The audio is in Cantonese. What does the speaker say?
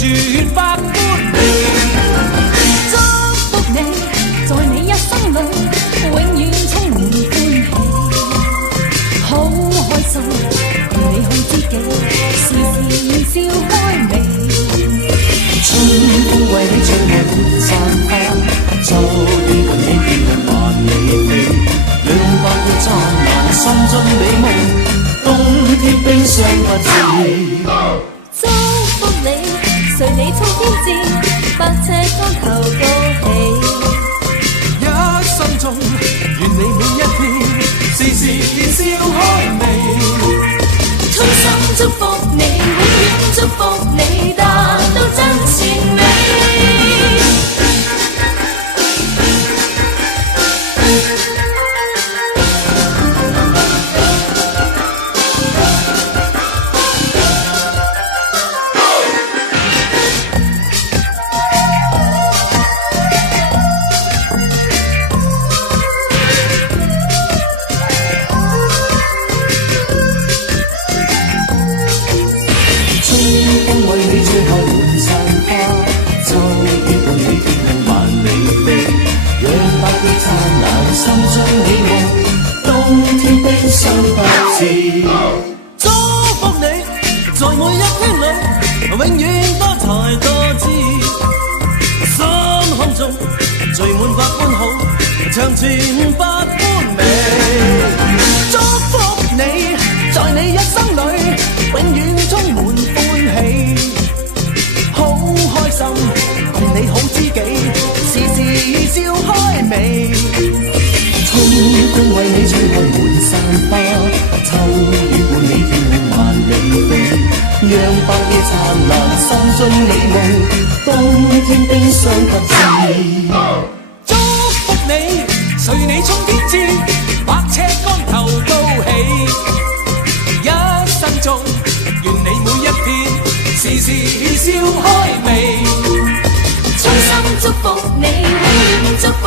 全百般美。祝福你，在你一生裏，永遠充滿歡喜，好開心，與你好知己，時時笑開眉。春風為你吹開滿山花，秋雨伴你飄向萬里飛，讓白月燦爛，心中美夢，冬天冰霜不至。祝福你，隨你衝天志，百尺竿頭高起。一生中，願你每一天，時時笑開眉。衷心祝福你，永遠祝福你，達到真善美。心中美夢，冬天悲傷不至。祝福你，在每一天裏，永遠多才多姿。心胸中聚滿百般好，長存百般美。祝福你，在你一生裏，永遠充滿歡喜，好開心，共你好知己，時時笑開眉。春風為你吹開滿山花，秋雨伴你飄向萬里飛，讓白夜燦爛，心中美夢，冬天冰霜不至。祝福你，隨你衝天志，百尺竿頭高起。一生中，願你每一天，時時笑開眉。衷心祝福你，永遠祝福